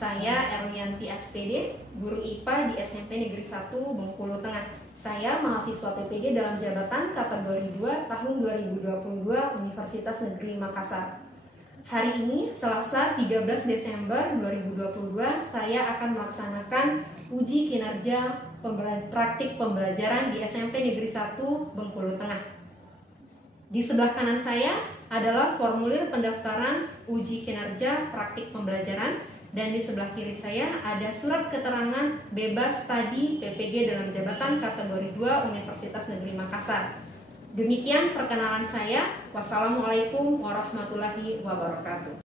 Saya Erlianti SPD, guru IPA di SMP Negeri 1 Bengkulu Tengah. Saya mahasiswa PPG dalam jabatan kategori 2 tahun 2022 Universitas Negeri Makassar. Hari ini, Selasa 13 Desember 2022, saya akan melaksanakan uji kinerja praktik pembelajaran di SMP Negeri 1 Bengkulu Tengah. Di sebelah kanan saya adalah formulir pendaftaran uji kinerja praktik pembelajaran, dan di sebelah kiri saya ada surat keterangan bebas studi PPG dalam jabatan kategori 2 Universitas Negeri Makassar. Demikian perkenalan saya. Wassalamualaikum warahmatullahi wabarakatuh.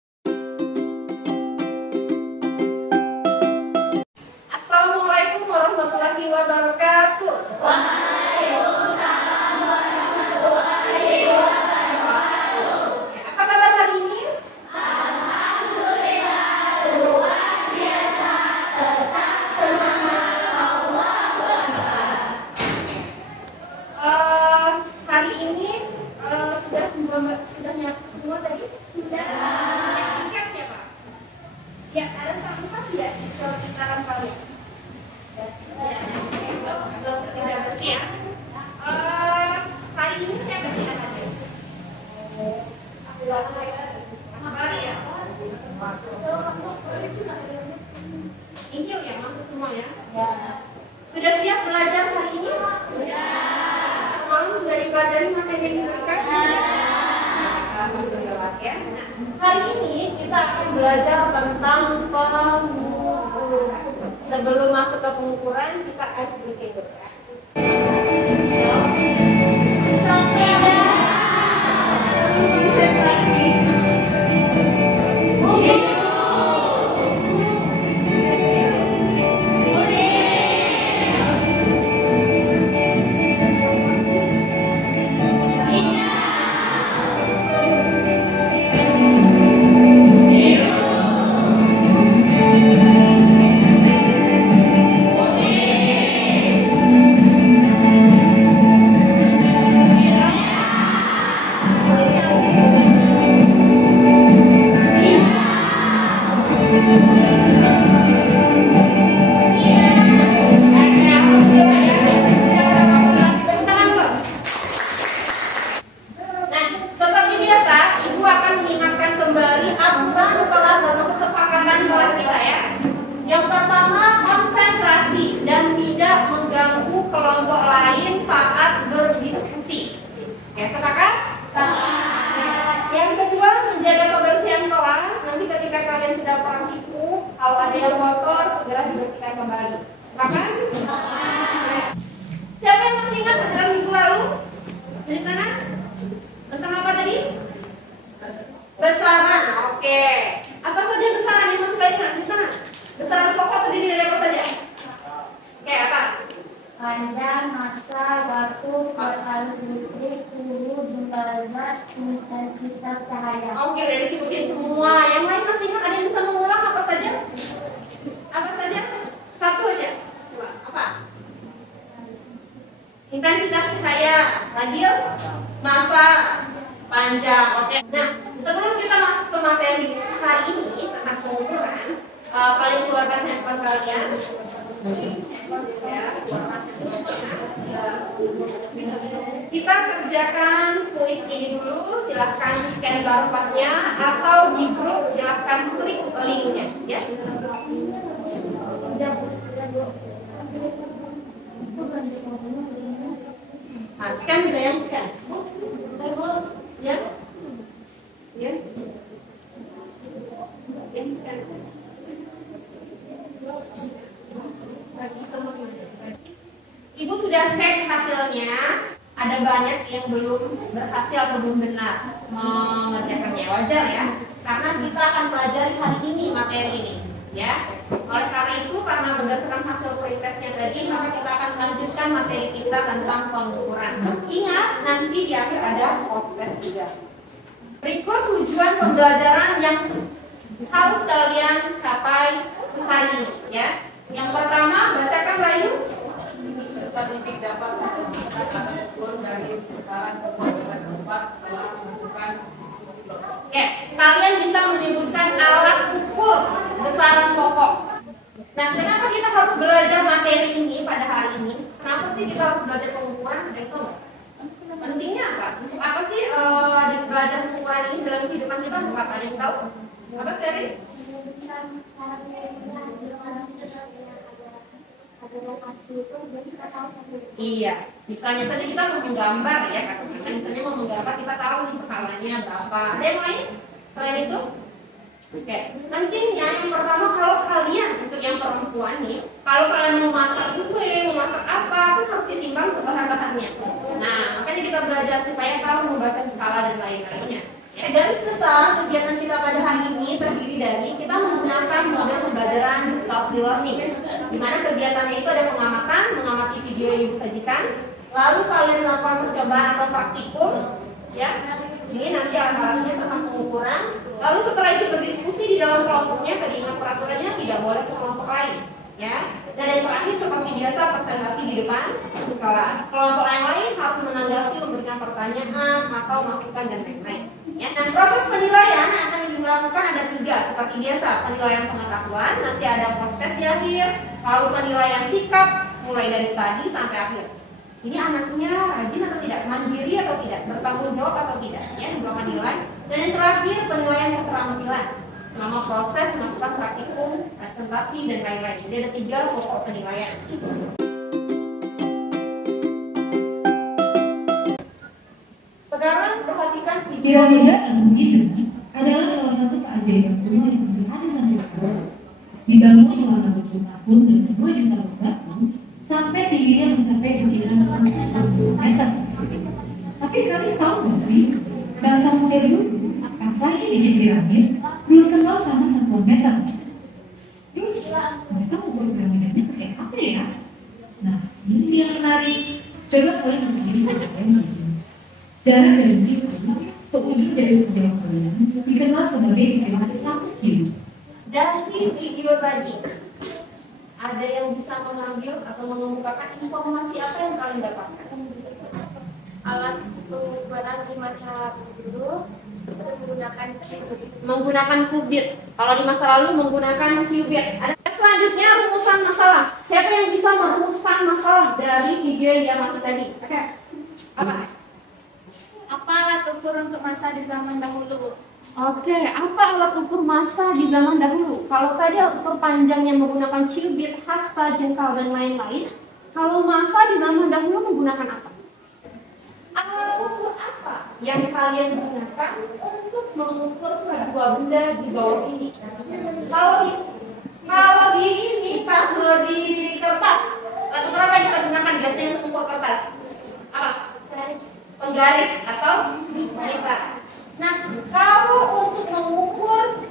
Assalamualaikum warahmatullahi wabarakatuh. Waalaikumsalam warahmatullahi wabarakatuh. Apa kabar hari ini? Alhamdulillah luar biasa, tetap semangat, Allah Akbar. Hari ini sudah nyiap semua tadi? Sudah. Yang tiket siapa? Ya, ada sampah tidak di sekitaran kalian? Tidak bersih ya. Hari ini siapa yang akan hadir? Apa ya? Injil ya, masuk semua ya? Sudah siap belajar hari ini? Sudah. Semalam sudah dipelajari materi yang diberikan? Alhamdulillah ya. Nah, hari ini kita akan belajar tentang pengukuran. Sebelum masuk ke pengukuran, kita akan bikin dulu ya. Konsentrasi. Kalau ada yang kotor, segera dibersihkan kembali. Sepakat? Siapa yang masih ingat pelajaran minggu lalu? Dari mana? Tentang apa tadi? Besaran. Oke. Apa saja besaran yang masih ingat? Di mana? Besaran pokok terdiri dari apa saja? Oke, apa? Panjang, massa, waktu, arus listrik, suhu, jumlah zat, intensitas cahaya. Oke, udah disebutin semua. Yang lain masih ingat? Ada yang bisa mengulang apa saja? Apa saja? Satu aja. Coba, apa? Intensitas cahaya, radio, massa, panjang. Oke. Nah, sebelum kita masuk ke materi hari ini tentang pengukuran, kalian keluarkan handphone kalian. Ya. Kita kerjakan kuis ini dulu. Silahkan scan barcode-nya atau di grup silahkan klik linknya, ya. Nah, scan juga yang scan. Ya, ya. Scan. Ibu sudah cek hasilnya. Ada banyak yang belum berhasil atau belum benar mengerjakannya. Wajar ya, karena kita akan pelajari hari ini materi ini, ya. Oleh karena itu, karena berdasarkan hasil pretestnya tadi, maka kita akan lanjutkan materi kita tentang pengukuran. Ingat, nanti di akhir ada off test juga. Berikut tujuan pembelajaran yang harus kalian capai hari ini, ya. Yang pertama, bacakan Bayu. Titik dapat ukur dari besaran pembelajaran tempat setelah menentukan. Oke, kalian bisa menyebutkan alat ukur besaran pokok. Nah, kenapa kita harus belajar materi ini pada hari ini? Kenapa sih kita harus belajar pengukuran? Ada itu nggak? Pentingnya apa? Untuk apa sih belajar pengukuran ini dalam kehidupan kita? Untuk apa? Ada yang tahu? Apa sih, Ari? Iya, misalnya saja kita mau menggambar ya, katakanlah misalnya mau menggambar kita tahu nih skalanya berapa. Ada yang lain selain itu? Oke, pentingnya yang pertama kalau kalian untuk yang perempuan nih, kalau kalian mau masak kue, mau masak apa, kan harus ditimbang ke bahan-bahannya. Nah, makanya kita belajar supaya tahu membaca skala dan lain-lainnya. Ya, garis besar kegiatan kita pada hari ini terdiri dari kita menggunakan model pembelajaran discovery learning, di mana kegiatannya itu ada pengamatan, mengamati video yang disajikan, lalu kalian melakukan percobaan atau praktikum, ya. Ini nanti alat-alatnya tentang pengukuran. Lalu setelah itu berdiskusi di dalam kelompoknya, tadi ingat peraturannya tidak boleh sekelompok lain, ya. Dan yang terakhir seperti biasa presentasi di depan kelas. Kelompok yang lain harus menanggapi, memberikan pertanyaan atau masukan dan lain-lain. Ya, nah proses penilaian yang akan dilakukan ada 3 seperti biasa, penilaian pengetahuan, nanti ada proses di akhir, lalu penilaian sikap mulai dari tadi sampai akhir. Ini anaknya rajin atau tidak, mandiri atau tidak, bertanggung jawab atau tidak, ya, beberapa nilai. Dan yang terakhir penilaian keterampilan selama proses melakukan praktikum, presentasi dan lain-lain. Jadi ada 3 pokok penilaian. Sekarang perhatikan video. Piramida atau Giza adalah salah satu keajaiban kuno yang masih ada sampai sekarang. Dibangun selama 20 tahun dan 2 juta batu sampai tingginya mencapai sekitar 140 meter. Tapi kalian tahu nggak sih, bangsa Mesir dulu pas lagi bikin piramid belum kenal sama satuan meter. Terus mereka ukur piramidanya pakai apa ya? Nah, ini yang menarik. Coba kalian berdiri. Jarak dari situ ke ujung dari ujung kalian dikenal sebagai piramid 1 kilo. Dari video tadi, ada yang bisa mengambil atau mengemukakan informasi apa yang kalian dapatkan? Alat pengukuran di masa dulu Menggunakan kubit. Kalau di masa lalu menggunakan kubit. Ada selanjutnya rumusan masalah. Siapa yang bisa merumuskan masalah dari video yang masuk tadi? Oke. Apa? Apa alat ukur untuk masa di zaman dahulu? Oke, apa alat ukur massa di zaman dahulu? Kalau tadi alat ukur panjangnya menggunakan cubit, hasta, jengkal, dan lain-lain. Kalau massa di zaman dahulu menggunakan apa? Alat ukur apa yang kalian gunakan untuk mengukur kedua benda di bawah ini? Kalau di ini, kalau di kertas, alat ukur apa yang kita gunakan biasanya untuk mengukur kertas? Apa? Penggaris atau mita. Nah, kalau untuk mengukur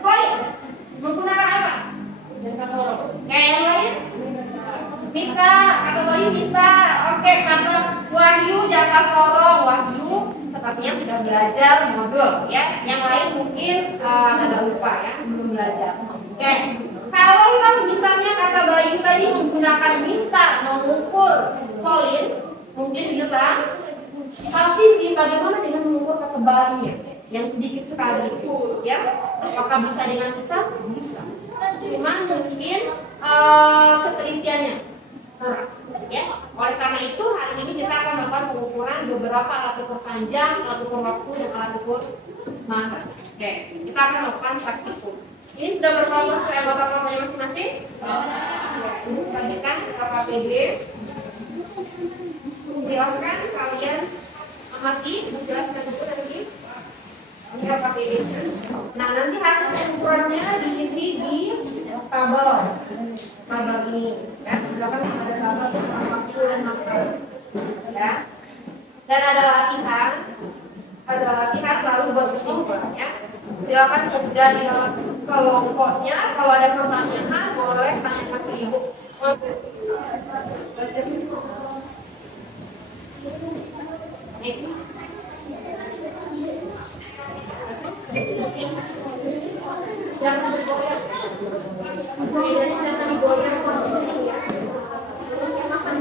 koin menggunakan apa? Kayak yang lain? Bisa, kata Wahyu bisa. Oke, kata Wahyu Jaka Sorong, Wahyu sepertinya sudah belajar modul, ya. Yang lain mungkin agak lupa ya, belum belajar. Oke, kalau misalnya kata Bayu tadi menggunakan mista mengukur koin, mungkin bisa. Tapi bagaimana dengan mengukur ketebalannya yang sedikit sekali, ya? Apakah bisa dengan kita? Bisa. Cuma mungkin ketelitiannya kurang, ya. Oleh karena itu hari ini kita akan melakukan pengukuran beberapa alat ukur panjang, alat ukur waktu, dan alat ukur massa. Oke, kita akan melakukan praktikum. Ini sudah berkelompok sesuai anggota kelompoknya masing-masing. Ini bagikan KPD. Silakan kalian amati, menjelaskan dulu lagi. Ini KPD. Nah, nanti hasil pengukurannya diisi di tabel ini. Ya, silakan ada tabel tentang waktu dan masa. Ya. Dan ada latihan lalu buat kesimpulan, ya. Silakan kerja di dalam kelompoknya. Kalau ada pertanyaan boleh tanyakan ke ibu. Jangan digoyang. Jangan digoyang ya. Makan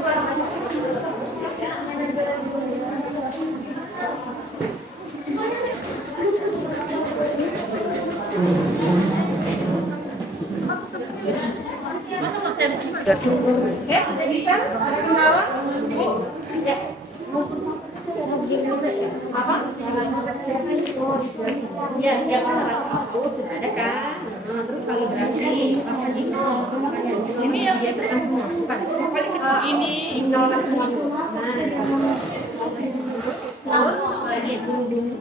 Ya, sudah bisa? Ada kendala? Bu? Ya. Apa? Ya, siap satu sudah ada kan? Nah, terus kalibrasi pas lagi nol. Ini yang biasakan semua, bukan? Paling kecil ini nol semua. Nah, lagi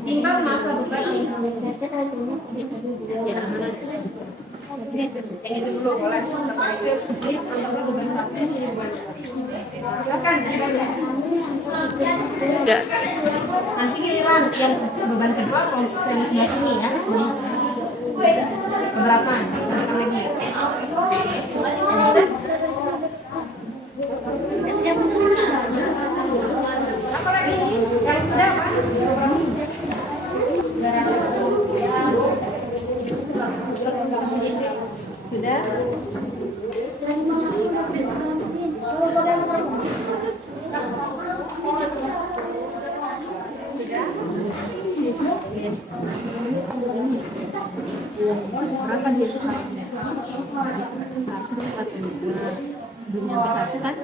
timbang masa bukan ya mana? Yang itu dulu boleh. Setelah itu slip antara beban satu beban. Silakan dibaca. Enggak. Nanti giliran yang beban kedua kalau saya sebelah sini ya. Keberatan. Tekan lagi. Apa lagi? Yang sudah apa? Sudah? Berapa dia suka? Dunia bersatu kan?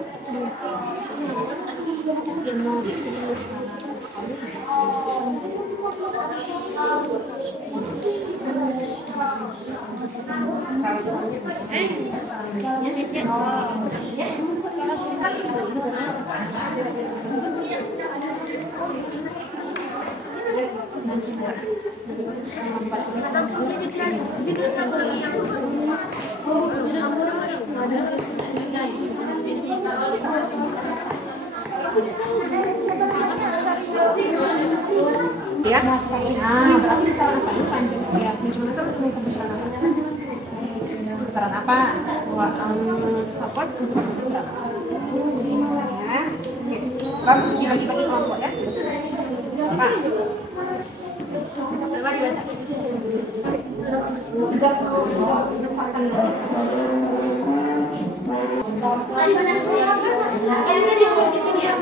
Ya, nah berarti besaran apa ini panjang kayak besaran apa? Support besaran ya. Bagus dibagi-bagi kelompok ya. Apa? Coba dibaca. Juga menempatkan yang di sini ya,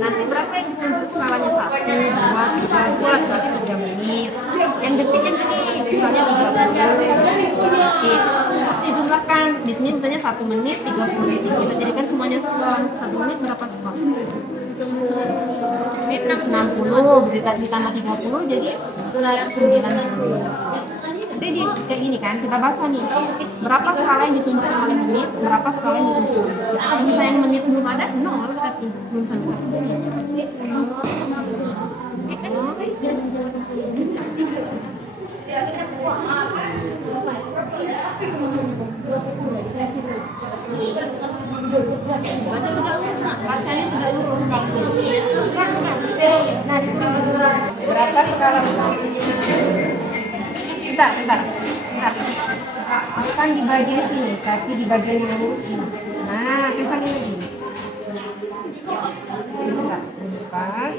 nanti berapa yang ditunjuk skalanya 1, 2, 3 berarti 3 menit. Yang detiknya gini, misalnya 30 detik. Dijumlahkan di sini misalnya 1 menit 30 detik. Kita jadikan semuanya skor. 1 menit berapa skor? 60 ditambah 30 jadi 90. Jadi kayak gini kan, kita baca nih berapa skala yang ditunjukkan oleh menit, berapa skala yang ditunjukkan. Kalau misalnya menit belum ada, 0 berarti belum sampai 1 menit. Baca tegak lurus, bacanya tegak lurus kayak gini. Nah, ditunjuk berapa skala? Bentar. Akan di bagian sini, tapi di bagian yang lurus ini. Nah, kencangin lagi. Bentar, buka.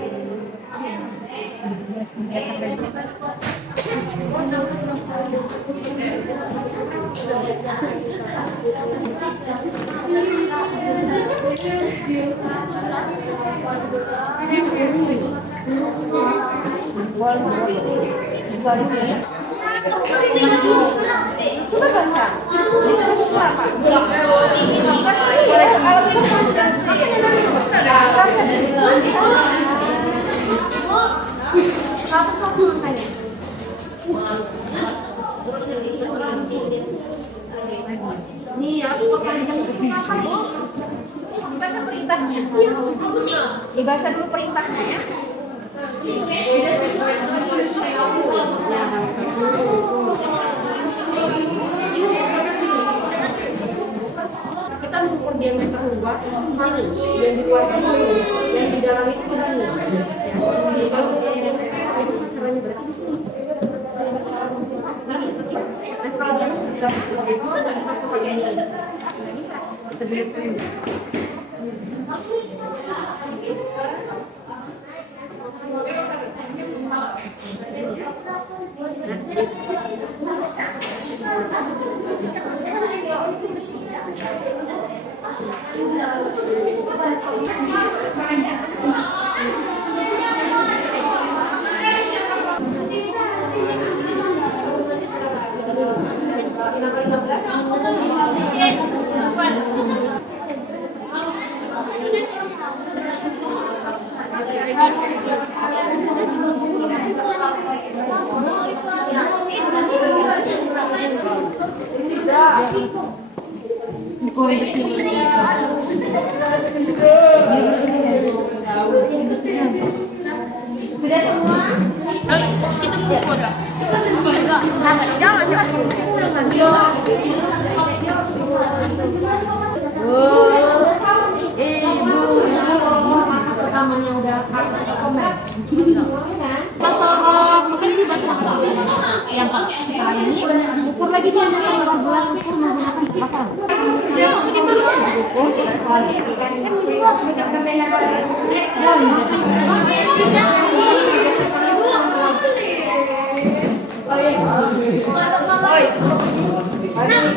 Sudah baca. Nih, aku akan dibaca perintahnya. Dibaca dulu perintahnya ya. Kita mengukur diameter luar sini, yang di luar itu, yang di dalam itu begini. Kalau diameter caranya berarti di sini. Rekamannya udah komen. Yang kali ini ukur lagi dia ada 18 ukur menggunakan pasal.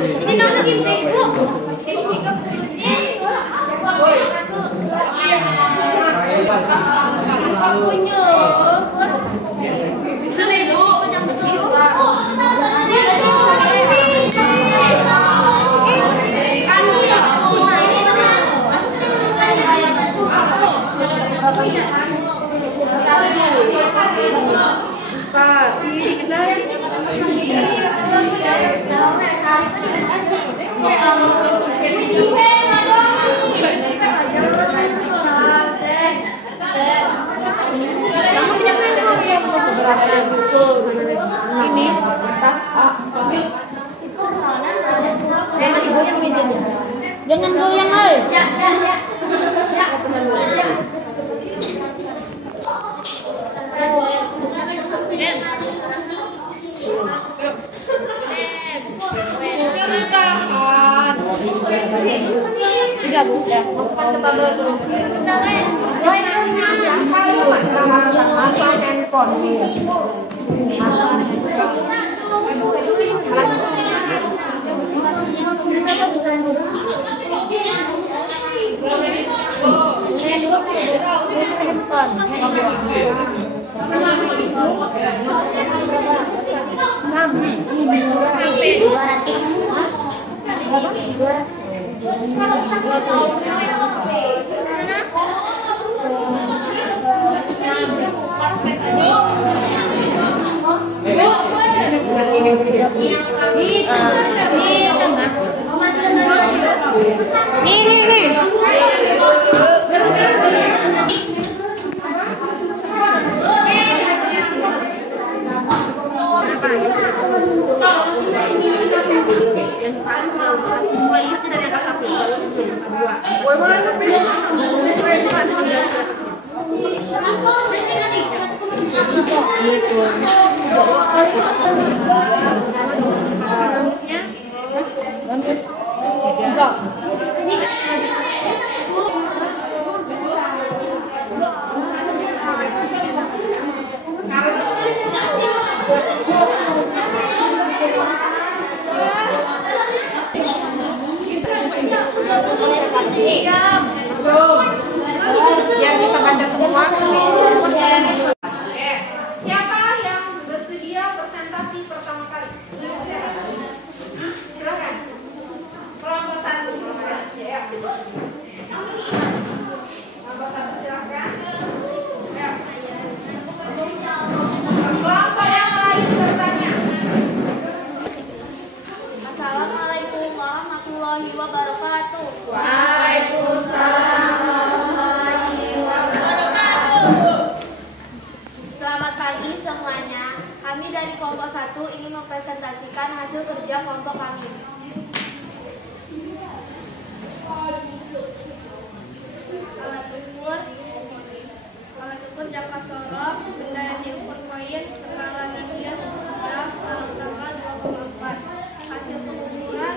Ini nama gini, Bu. Ini kertas jangan digoyang mejanya. Jangan goyang, oi. Ya. Udah, Bu. Masukkan ke tabel dulu. Asal handphone. Nih. Biar bisa baca semua. Siapa yang bersedia presentasi pertama kali? Silakan. Kelompok 1. Ya. Kelompok 1 silakan. Ya. Kelompok yang lain bertanya. Assalamualaikum warahmatullahi wabarakatuh. Waalaikumsalam. Selamat pagi semuanya. Kami dari kelompok 1 ingin mempresentasikan hasil kerja kelompok kami. Alat ukur jangka sorot, benda yang diukur koin, skala radius 11, skala 2,4. Hasil pengukuran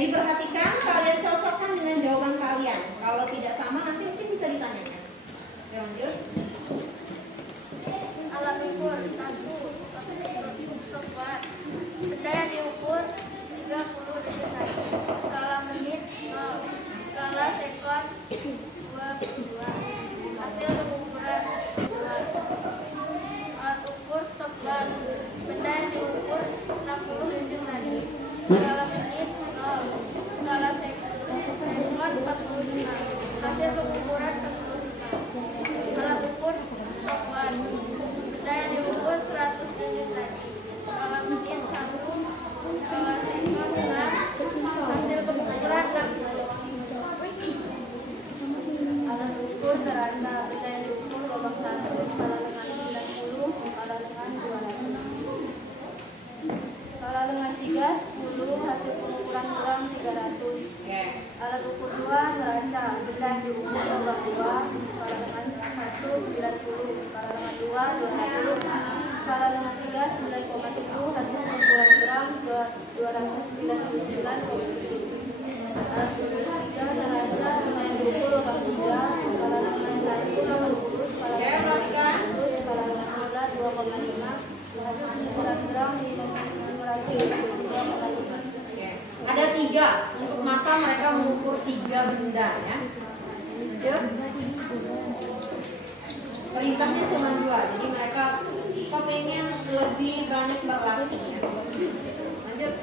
diperhatikan, kalian cocokkan dengan jawaban kalian. Kalau tidak sama nanti mungkin bisa ditanyakan. Oke, lanjut. Alat ukur 1, stopwatch. Benda yang diukur 30 detik lagi. Skala menit 0, skala sekon 22. Hasil pengukuran 2. Alat ukur stopwatch. Benda yang diukur 60 detik lagi. Skala menit 0, skala sekon 45. Hasil pengukuran 45. Alat ukur stopwatch. Benda yang diukur 100 detik lagi. Skala menit 1, skala sekon 6. Hasil pengukuran 60. Alat ukur terasa. Benda yang diukur lubang 1, skala dengan 90, skala dengan 200. Skala dengan 3, 10, hasil pengukuran gram 300. Alat ukur 2, neraca. Benda yang diukur lubang 2, skala dengan 1, 90, skala dengan 2, 200. Skala dengan 3, 9,7, hasil pengukuran gram 299,7. Alat ukur 3, neraca. Benda yang diukur lubang 3, skala dengan 1, 60, skala dengan 100, skala dengan 3, 2,5. Hasil pengukuran gram 522,5. Ada 3 untuk masa mereka mengukur 3 benda ya. Lanjut. Perintahnya cuma 2, jadi mereka pengen lebih banyak berlatih ya. Lanjut.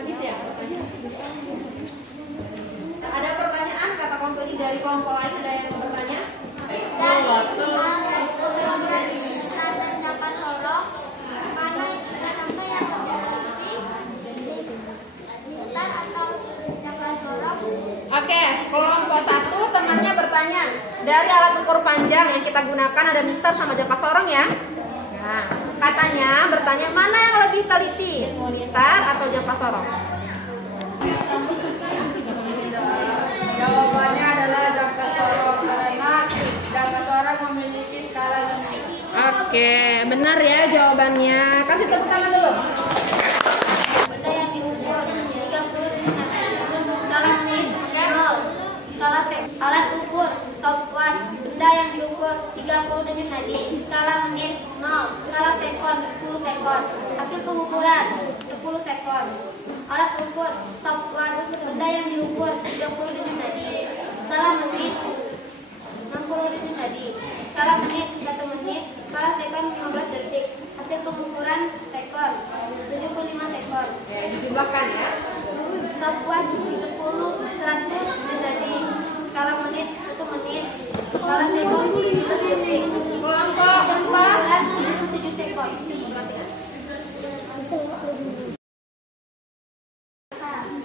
Habis ya? Ada pertanyaan kata kelompok ini dari kelompok lain, ada yang mau bertanya? Dari Mister dan Jaka Sorong, mana yang lebih teliti? Mister atau Jaka Sorong? Oke, kelompok 1 temannya bertanya, dari alat ukur panjang yang kita gunakan ada Mister sama Jaka Sorong ya. Nah, katanya bertanya mana yang lebih teliti, Mister atau Jaka Sorong? Jawabannya adalah Jaka Sorong karena Jaka Sorong memiliki skala menit. Oke, benar ya jawabannya. Kasih tepuk tangan dulu. Benda yang diukur 30 detik lagi. Skala menit 0. Skala alat ukur stopwatch. Benda yang diukur 30 detik lagi. Skala menit 0. Skala sekon 10 sekon. Hasil pengukuran 10 sekon. Alat ukur stopwatch. Benda yang diukur 30 detik lagi. Skala menit 60 detik lagi. Skala menit 1 menit. Skala sekon 15 detik. Hasil pengukuran sekon 75 sekon. Oke, dijumlahkan ya. Stopwatch 10, 100 menjadi skala menit 1 menit. Skala sekon 15 detik. Kelompok 4 77 sekon.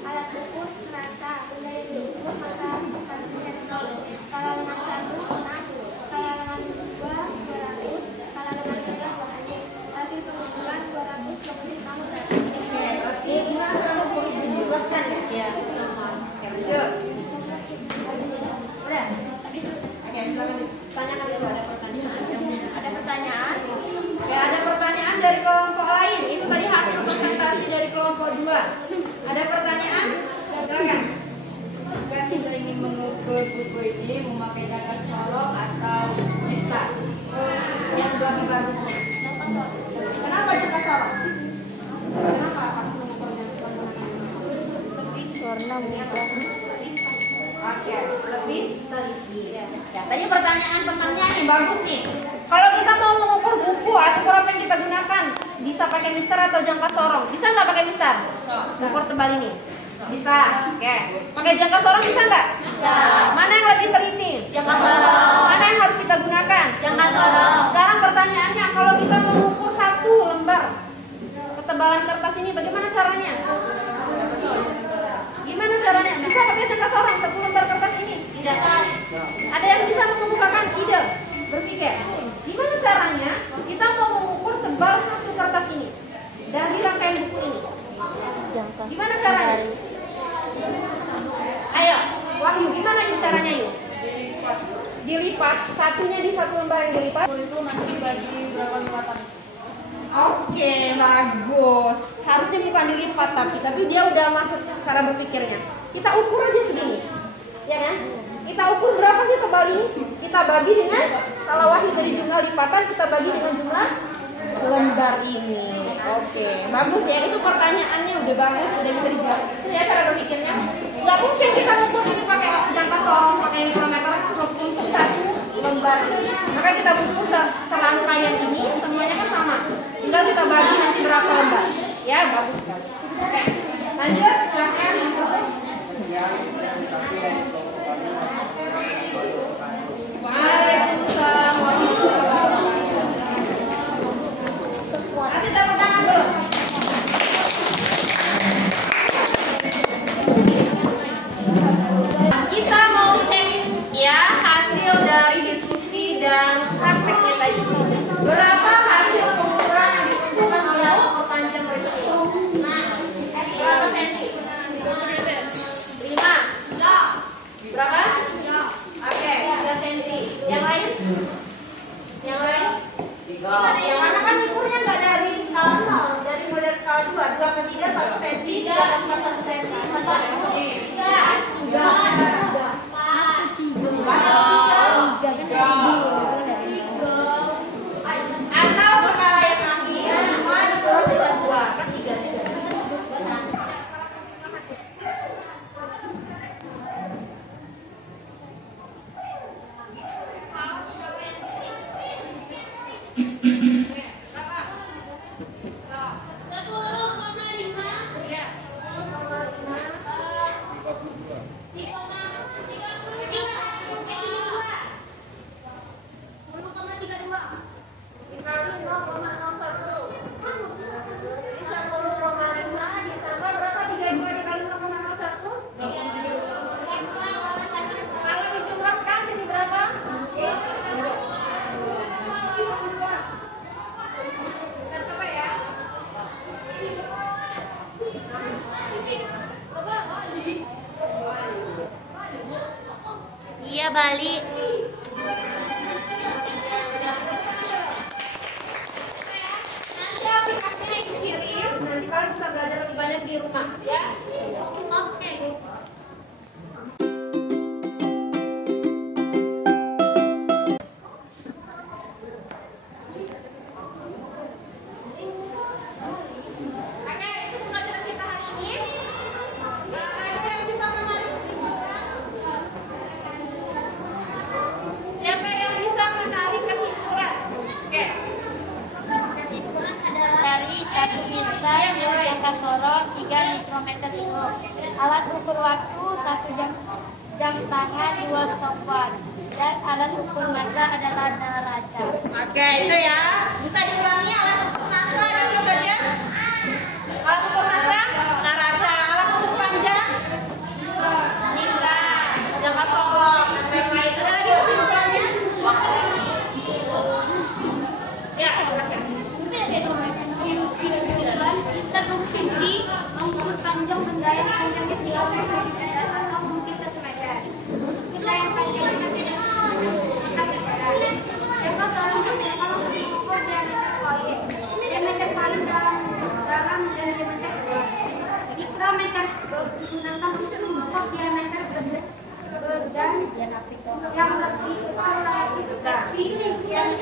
Alat ukur neraca. Benda yang diukur maka harusnya 0. Skala dengan 1, 6. Skala dengan 2, 200. Skala dengan 3, 2 menit. Hasil pengukuran 200 lebih 600. Oke, berarti gimana cara ukur dijumlahkan ya? Ya, sama. Oke, lanjut. Udah? Oke, silakan tanyakan dulu, ada pertanyaan. Ada pertanyaan? Oke, ada pertanyaan dari kelompok lain. Itu tadi hasil presentasi dari kelompok 2. Ada pertanyaan? Silakan. Jika kita ingin mengukur buku ini memakai Jaka Sorong atau Mister? Yang lebih bagusnya. Kenapa Jaka Sorong? Kenapa pas mengukurnya? Warna mudah. Oke, lebih teliti. Ya, tadi pertanyaan temannya nih bagus nih. Kalau kita mau mengukur buku atau ukur apa yang kita gunakan, bisa pakai Mister atau Jaka Sorong? Bisa nggak pakai Mister? Ukur tebal ini. Bisa. Oke. Pakai Jaka Sorong bisa nggak? Bisa. Mana yang lebih teliti? Jaka Sorong. Mana yang harus kita gunakan? Jaka Sorong. Sekarang pertanyaannya, kalau kita mengukur 1 lembar ketebalan kertas ini, bagaimana caranya? Gimana caranya? Bisa pakai Jaka Sorong 1 lembar kertas ini? Tidak. Ada yang bisa mengemukakan ide? Berpikir. Gimana caranya kita mau mengukur tebal 1 kertas ini dari rangkaian buku ini? Gimana caranya? Ayo, Wahyu, gimana yuk caranya yuk? Dilipat, satunya di 1 lembar yang dilipat. Itu nanti dibagi berapa lipatan? Oke, bagus. harusnya bukan dilipat tapi dia udah masuk cara berpikirnya. Kita ukur aja segini, ya kan? Kita ukur berapa sih tebal ini? Kita bagi dengan, kalau wahyu dari jumlah lipatan, kita bagi dengan jumlah lembar ini. Oke, bagus ya. Itu pertanyaannya udah bagus, udah bisa dijawab. Itu ya cara berpikirnya. Gak mungkin kita ukur ini pakai jangka sorong, pakai mikrometer untuk satu lembar. Maka kita butuh serangkaian ini, semuanya kan sama. Tinggal kita bagi nanti berapa lembar. Ya, bagus sekali. Oke, lanjut. Silahkan. Waalaikumsalam warahmatullahi wabarakatuh. Kasih tepuk tangan dulu. Kita mau cek ya hasil dari diskusi dan prakteknya tadi. Berapa hasil pengukuran yang ditentukan oleh ukur panjang itu? Nah, berapa senti? 5. Berapa? Oke, 3 senti. Yang lain? Yang lain? 3. Yang mana kan ukurnya nggak dari skala 0, dari model skala 2. 2 ke 3, 1 senti, 3 dan 1 senti, 4 senti. 3. Atau skala yang akhir, 5 dikurang dengan 2, kan 3 senti. Iya, balik. Nanti aplikasinya ibu kirim, nanti kalian bisa belajar lebih banyak di rumah ya. Oke. Sorot 3 mikrometer skop. Alat ukur waktu 1 jam tangan 2 stopwatch dan alat ukur massa adalah neraca. Oke, itu ya. Bisa diulangi alat ukur massa apa saja? Alat ukur massa, neraca. Alat ukur panjang, mika, jangka sorong, dan lain-lain. Ada lagi kesimpulannya? Ya, kita berfungsi mengukur panjang benda yang panjangnya 3 meter atau mungkin 1 meter. Kita yang panjangnya tidak kalau mengukur diameter paling dalam dan diameter luas. Mikrometer digunakan untuk mengukur diameter benda yang lebih besar lagi seperti yang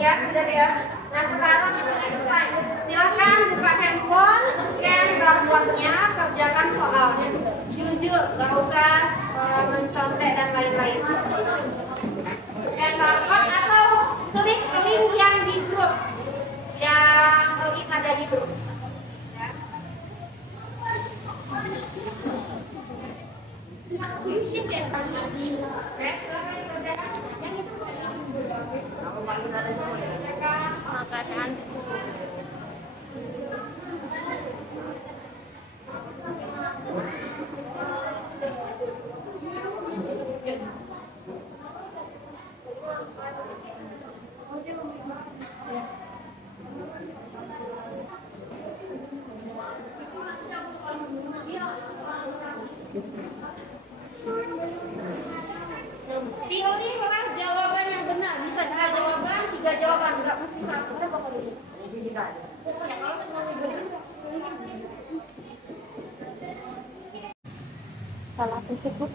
ya, sudah ya. Nah, sekarang itu explain. Silakan buka handphone, scan barcode-nya, kerjakan soalnya. Jujur, nggak usah mencontek dan lain-lain. Scan barcode atau klik link yang di grup, yang link ada di grup. makanan. Pilihlah jawaban yang benar. Bisa 2 jawaban, 3 jawaban, nggak mesti 1. Ya, kalau semua benar. Salah tersebut.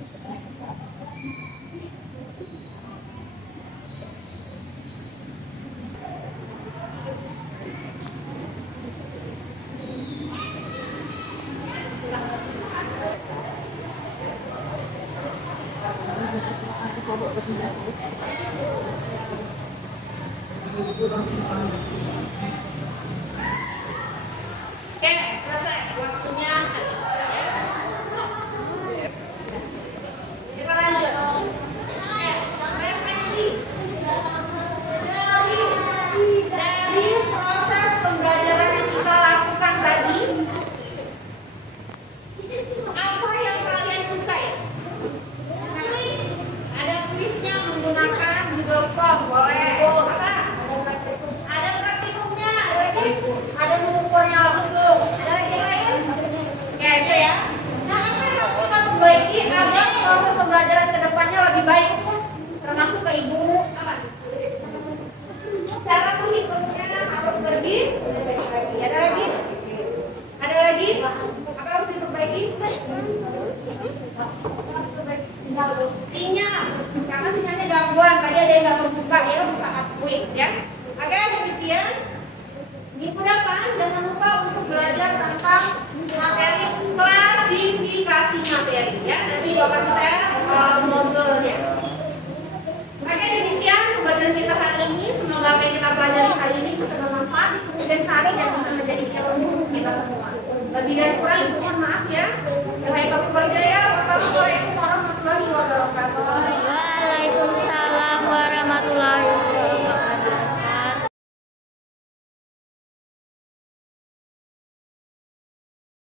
Oke, selesai. Waktunya habis. Kita lanjut. Refleksi. Dari proses pembelajaran yang kita lakukan tadi, apa yang kalian sukai? Ada kuisnya menggunakan Google Form, boleh. Apa? Ada praktikumnya, ada lagi? Ada mengukurnya langsung. Ada lagi yang lain? Kayak aja ya. Nah, apa yang harus kita perbaiki agar proses pembelajaran kedepannya lebih baik? Termasuk ke ibu. Apa? Cara menghitungnya harus lebih baik lagi. Ada lagi? Ada lagi? Apa harus diperbaiki? Sinyal, karena sinyalnya gangguan. Tadi ada yang nggak membuka, ya buka quick ya. Oke, demikian. Minggu depan jangan lupa untuk belajar tentang materi klasifikasi materi ya. Nanti akan saya modulnya. Oke, demikian pembelajaran kita hari ini. Semoga apa yang kita pelajari hari ini bisa bermanfaat di kemudian hari dan bisa menjadi ilmu kita semua. Lebih dan kurang